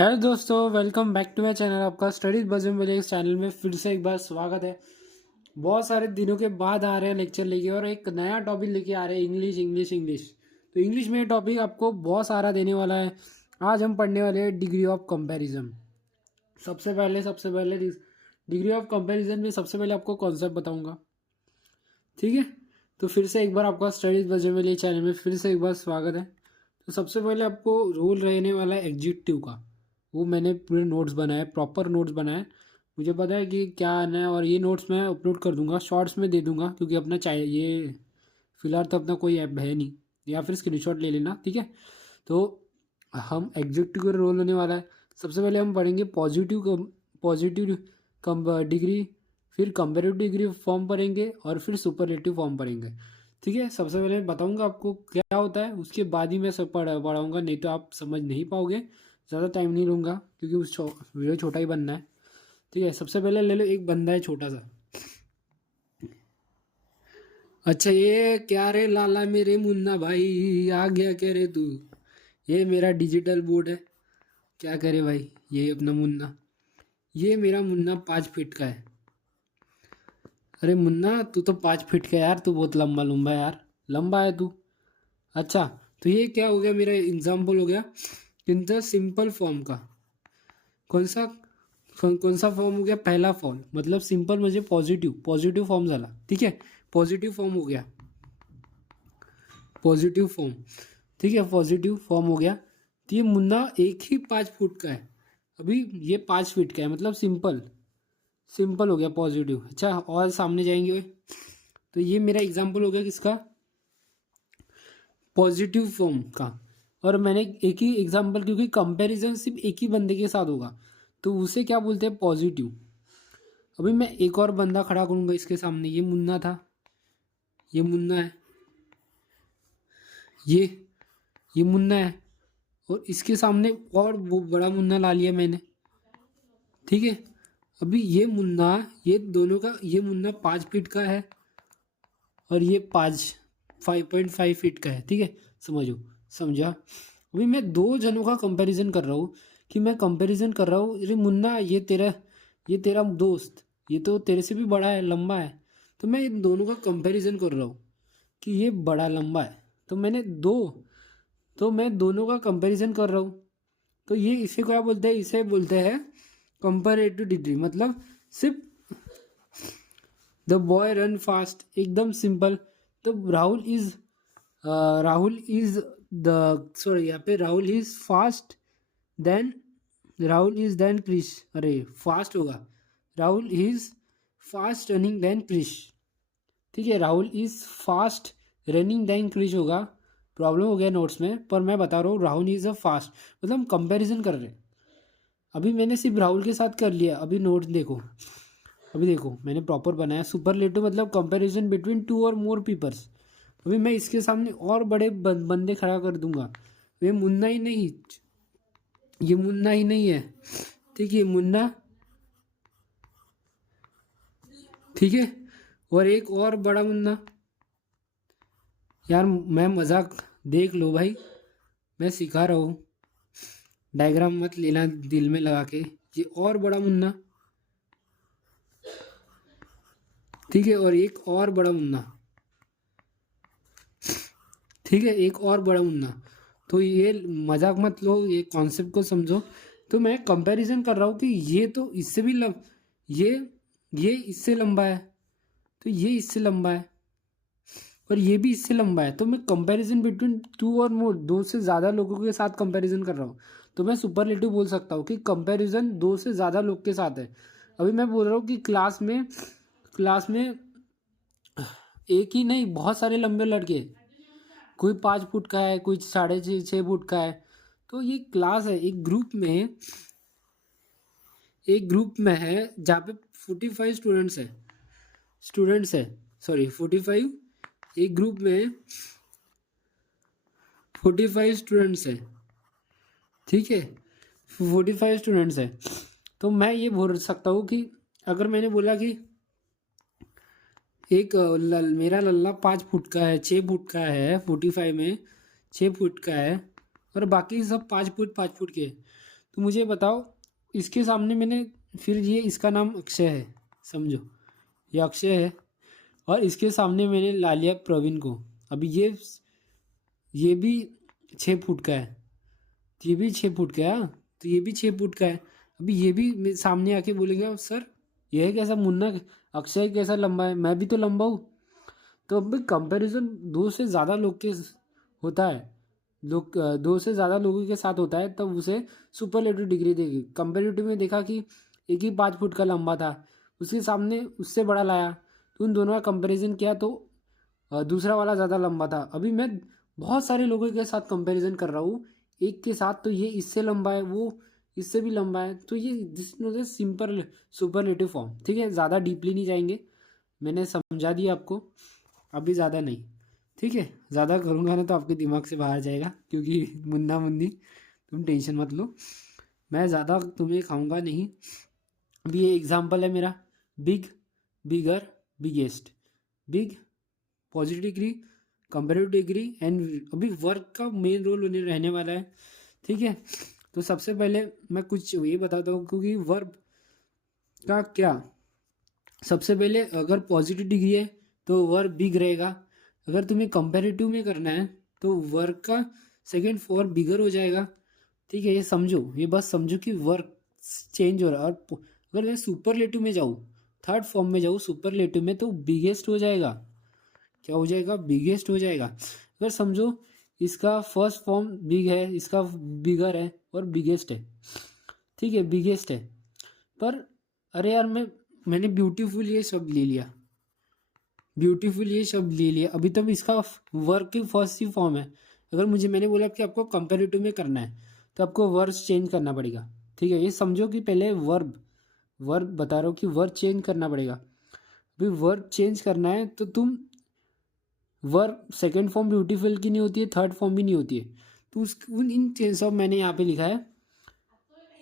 Hello दोस्तों, welcome back to my channel. आपका studies बजम वाले इस चैनल में फिर से एक बार स्वागत है। बहुत सारे दिनों के बाद आ रहे हैं लेक्चर लेके और एक नया टॉपिक लेके आ रहे हैं, इंग्लिश इंग्लिश इंग्लिश। तो इंग्लिश में टॉपिक आपको बहुत सारा देने वाला है। आज हम पढ़ने वाले हैं डिग्री ऑफ कंपैरिजन। सबसे पहले डिग्री ऑफ कंपैरिजन में सबसे पहले आपको कॉन्सेप्ट बताऊंगा, ठीक है। तो फिर से एक बार आपका स्टडीज बजम वाले चैनल में फिर से एक बार स्वागत है। तो सबसे पहले आपको रूल रहने वाला है एग्जेक्टिव का। वो मैंने पूरे नोट्स बनाए, प्रॉपर नोट्स बनाए। मुझे पता है कि क्या आना है और ये नोट्स मैं अपलोड कर दूंगा, शॉर्ट्स में दे दूंगा, क्योंकि अपना चाहिए ये फिलहाल तो अपना कोई ऐप है नहीं, या फिर स्क्रीनशॉट ले लेना, ठीक है। तो हम एग्जेक्टिव का रोल होने वाला है। सबसे पहले हम पढ़ेंगे पॉजिटिव कम डिग्री, फिर कंपेरेटिव डिग्री फॉर्म पढ़ेंगे और फिर सुपरलेटिव फॉर्म पढ़ेंगे, ठीक है। सबसे पहले बताऊंगा आपको क्या होता है, उसके बाद ही मैं सब पढ़ाऊंगा, नहीं तो आप समझ नहीं पाओगे। ज़्यादा टाइम नहीं लूँगा क्योंकि वीडियो छोटा ही बनना है, ठीक है। सबसे पहले ले लो, एक बंदा है छोटा सा। अच्छा, ये क्या रे लाला मेरे मुन्ना भाई, आ गया क्या रे तू? ये मेरा डिजिटल बोर्ड है, क्या करे भाई। ये अपना मुन्ना, ये मेरा मुन्ना 5 फीट का है। अरे मुन्ना, तू तो 5 फीट का है यार, तू बहुत लंबा लंबा है यार, लंबा है तू। अच्छा, तो ये क्या हो गया, मेरा एग्जाम्पल हो गया इन द सिंपल फॉर्म का। कौन सा कौन सा फॉर्म हो गया? पहला फॉर्म, मतलब सिंपल म्हणजे पॉझिटिव्ह पॉझिटिव्ह फॉर्म झाला, ठीक है। पॉझिटिव्ह फॉर्म हो गया, पॉझिटिव्ह फॉर्म, ठीक है। पॉझिटिव्ह फॉर्म हो गया। तो ये मुन्ना एक ही 5 फुट का है, अभी ये 5 फीट का है, मतलब सिंपल सिंपल हो गया पॉजिटिव। अच्छा, और सामने जाएंगे। तो ये मेरा एग्जाम्पल हो गया किसका? पॉजिटिव फॉर्म का। और मैंने एक ही एग्जाम्पल, क्योंकि कंपैरिजन सिर्फ एक ही बंदे के साथ होगा, तो उसे क्या बोलते हैं? पॉजिटिव। अभी मैं एक और बंदा खड़ा करूंगा इसके सामने, ये मुन्ना था, ये मुन्ना है, ये ये मुन्ना है, और इसके सामने और वो बड़ा मुन्ना ला लिया मैंने, ठीक है। अभी ये मुन्ना, ये दोनों का, ये मुन्ना 5 फीट का है और ये 5.5 फीट का है, ठीक है। समझो, समझा? अभी मैं दो जनों का कंपैरिजन कर रहा हूँ, कि मैं कंपैरिजन कर रहा हूँ, अरे मुन्ना, ये तेरा दोस्त, ये तो तेरे से भी बड़ा है, लंबा है। तो मैं इन दोनों का कंपैरिजन कर रहा हूँ कि ये बड़ा लंबा है, तो मैं दोनों का कंपैरिजन कर रहा हूँ। तो ये इसे क्या बोलते हैं? इसे बोलते हैं कंपैरेटिव डिग्री। मतलब सिर्फ द बॉय रन फास्ट, एकदम सिंपल। तो राहुल इज द, सॉरी, यहाँ पे राहुल इज देन क्रिश, अरे फास्ट होगा, Rahul is fast running than Krish, ठीक है। Rahul is fast running than Krish होगा। प्रॉब्लम हो गया नोट्स में, पर मैं बता रहा हूँ राहुल इज अ फास्ट, मतलब हम कंपेरिजन कर रहे हैं। अभी मैंने सिर्फ राहुल के साथ कर लिया, अभी नोट्स देखो, अभी देखो मैंने प्रॉपर बनाया। सुपरलेटिव मतलब कंपैरिजन बिटवीन टू और मोर पीपल्स। अभी मैं इसके सामने और बड़े बंदे खड़ा कर दूंगा, ये मुन्ना ही नहीं, ये मुन्ना ही नहीं है, ठीक है, मुन्ना, ठीक है। और एक और बड़ा मुन्ना, यार मैं मजाक, देख लो भाई, मैं सिखा रहा हूँ, डायग्राम मत लेना दिल में लगा के। ये और बड़ा मुन्ना, ठीक है, और एक और बड़ा मुन्ना, ठीक है, एक और बड़ा मुन्ना। तो ये मजाक मत लो, ये कॉन्सेप्ट को समझो। तो मैं कंपैरिजन कर रहा हूँ कि ये तो इससे भी ये ये इससे लंबा है, तो ये इससे लंबा है, और ये भी इससे लंबा है। तो मैं कंपैरिजन बिटवीन टू और मोर, दो से ज़्यादा लोगों के साथ कंपैरिजन कर रहा हूँ। तो मैं सुपरलेटिव बोल सकता हूँ कि कंपैरिजन दो से ज़्यादा लोग के साथ है। अभी मैं बोल रहा हूँ कि क्लास में एक ही नहीं, बहुत सारे लंबे लड़के, कोई 5 फुट का है, कोई 6.5 6 फुट का है। तो ये क्लास है, एक ग्रुप में है जहाँ पे 45 स्टूडेंट्स है, सॉरी 45, एक ग्रुप में 45 स्टूडेंट्स है, ठीक है, 45 स्टूडेंट्स है। तो मैं ये बोल सकता हूँ कि अगर मैंने बोला कि एक मेरा लल्ला 5 फुट का है, 6 फुट का है, 45 में 6 फुट का है, और बाकी सब 5 फुट 5 फुट के हैं। तो मुझे बताओ, इसके सामने मैंने फिर ये इसका नाम अक्षय है, समझो ये अक्षय है, और इसके सामने मैंने ला लिया प्रवीण को। अभी ये भी 6 फुट का है, तो ये भी 6 फुट का है, हाँ? तो ये भी 6 फुट का है। अभी ये भी सामने आके बोलेंगे, "अब सर यह कैसा मुन्ना, अक्षय कैसा लंबा है, मैं भी तो लंबा हूँ।" तो अब कंपैरिजन दो से ज़्यादा लोग के होता है, दो से ज़्यादा लोगों के साथ होता है, तब उसे सुपरलेटिव डिग्री देगी। कंपेरेटिव में देखा कि एक ही 5 फुट का लंबा था, उसके सामने उससे बड़ा लाया, तो उन दोनों का कंपैरिजन किया तो दूसरा वाला ज़्यादा लंबा था। अभी मैं बहुत सारे लोगों के साथ कंपैरिजन कर रहा हूँ एक के साथ, तो ये इससे लंबा है, वो इससे भी लंबा है, तो ये this is a simple superlative form. ठीक है, ज़्यादा डीपली नहीं जाएंगे, मैंने समझा दिया आपको, अभी ज़्यादा नहीं। ठीक है, ज़्यादा करूँगा ना तो आपके दिमाग से बाहर जाएगा, क्योंकि मुन्ना मुन्नी, तुम टेंशन मत लो, मैं ज़्यादा तुम्हें खाऊंगा नहीं। अभी ये एग्जांपल है मेरा, big, bigger, biggest, big, positive degree, comparative degree and अभी वर्क का मेन रोल रहने वाला है। ठीक है, तो सबसे पहले मैं कुछ ये बताता हूँ, क्योंकि वर्ब का क्या, सबसे पहले अगर पॉजिटिव डिग्री है तो वर्ब बिग रहेगा। अगर तुम्हें कंपेरेटिव में करना है तो वर्क का सेकेंड फॉर बिगर हो जाएगा। ठीक है, ये समझो, ये बस समझो कि वर्क चेंज हो रहा है। और अगर मैं सुपरलेटिव में जाऊँ, थर्ड फॉर्म में जाऊँ सुपरलेटिव में, तो बिगेस्ट हो जाएगा। क्या हो जाएगा? बिगेस्ट हो जाएगा। अगर समझो इसका फर्स्ट फॉर्म बिग है, इसका बिगर है और बिगेस्ट है। ठीक है, बिगेस्ट है, पर अरे यार मैंने ब्यूटीफुल ये शब्द ले लिया, ब्यूटीफुल ये शब्द ले लिया, अभी तक इसका वर्क की फर्स्ट ही फॉर्म है। अगर मैंने बोला कि आपको कंपेरेटिव में करना है तो आपको वर्ब चेंज करना पड़ेगा। ठीक है, ये समझो कि पहले वर्ब बता रहा हूँ कि वर्ब चेंज करना पड़ेगा। अभी वर्ब चेंज करना है तो तुम वर्ब सेकेंड फॉर्म ब्यूटीफुल की नहीं होती है, थर्ड फॉर्म भी नहीं होती है, तो उस इन चेंज ऑफ मैंने यहाँ पे लिखा है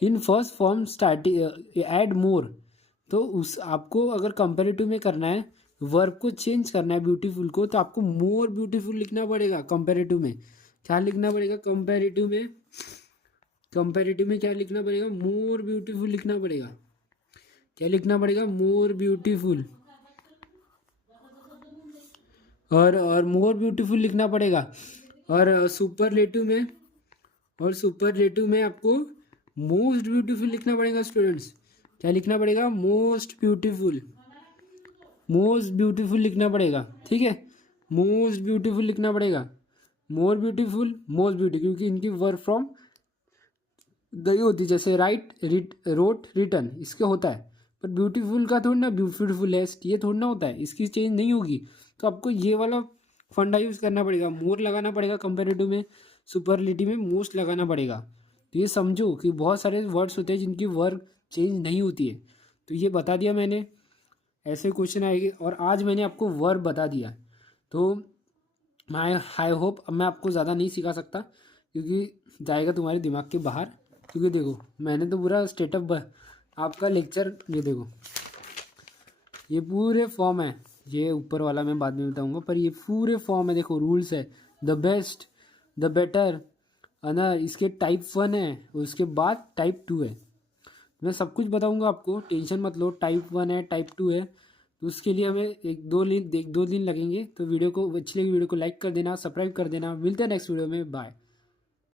in first form starting add more. तो उस आपको अगर कंपेरेटिव में करना है, वर्ब को चेंज करना है ब्यूटीफुल को, तो आपको मोर ब्यूटीफुल लिखना पड़ेगा। कंपेरेटिव में क्या लिखना पड़ेगा? कंपेरेटिव में क्या लिखना पड़ेगा? मोर ब्यूटीफुल लिखना पड़ेगा। क्या लिखना पड़ेगा? More beautiful. और मोर ब्यूटीफुल लिखना पड़ेगा। और सुपरलेटिव में आपको मोस्ट ब्यूटीफुल लिखना पड़ेगा स्टूडेंट्स। क्या लिखना पड़ेगा? मोस्ट ब्यूटीफुल लिखना पड़ेगा। ठीक है, मोस्ट ब्यूटीफुल लिखना पड़ेगा। मोर ब्यूटीफुल, मोस्ट ब्यूटी, क्योंकि इनकी वर्ब फ्रॉम गई होती है, जैसे राइट, रोट, रिटर्न, इसके होता है। पर ब्यूटीफुल का थोड़ा ना ब्यूटीफुलेस्ट ये थोड़ा ना होता है, इसकी चेंज नहीं होगी। तो आपको ये वाला फंडा यूज़ करना पड़ेगा, मोर लगाना पड़ेगा कंपेरेटिव में, सुपरलेटिव में मोस्ट लगाना पड़ेगा। तो ये समझो कि बहुत सारे वर्ड्स होते हैं जिनकी वर्ब चेंज नहीं होती है। तो ये बता दिया मैंने, ऐसे क्वेश्चन आएंगे, और आज मैंने आपको वर्ब बता दिया। तो आई होप अब मैं आपको ज़्यादा नहीं सिखा सकता, क्योंकि जाएगा तुम्हारे दिमाग के बाहर। क्योंकि देखो मैंने तो पूरा स्टेटअप आपका लेक्चर, ये देखो ये पूरे फॉर्म है, ये ऊपर वाला मैं बाद में बताऊंगा, पर ये पूरे फॉर्म है। देखो रूल्स है, द बेस्ट, द बेटर है ना, इसके टाइप 1 है, उसके बाद टाइप 2 है। मैं सब कुछ बताऊंगा आपको, टेंशन मत लो। टाइप 1 है, टाइप 2 है, तो उसके लिए हमें एक दो दिन लगेंगे। तो वीडियो को अच्छी लगी, वीडियो को लाइक कर देना, सब्सक्राइब कर देना। मिलते हैं नेक्स्ट वीडियो में, बाय।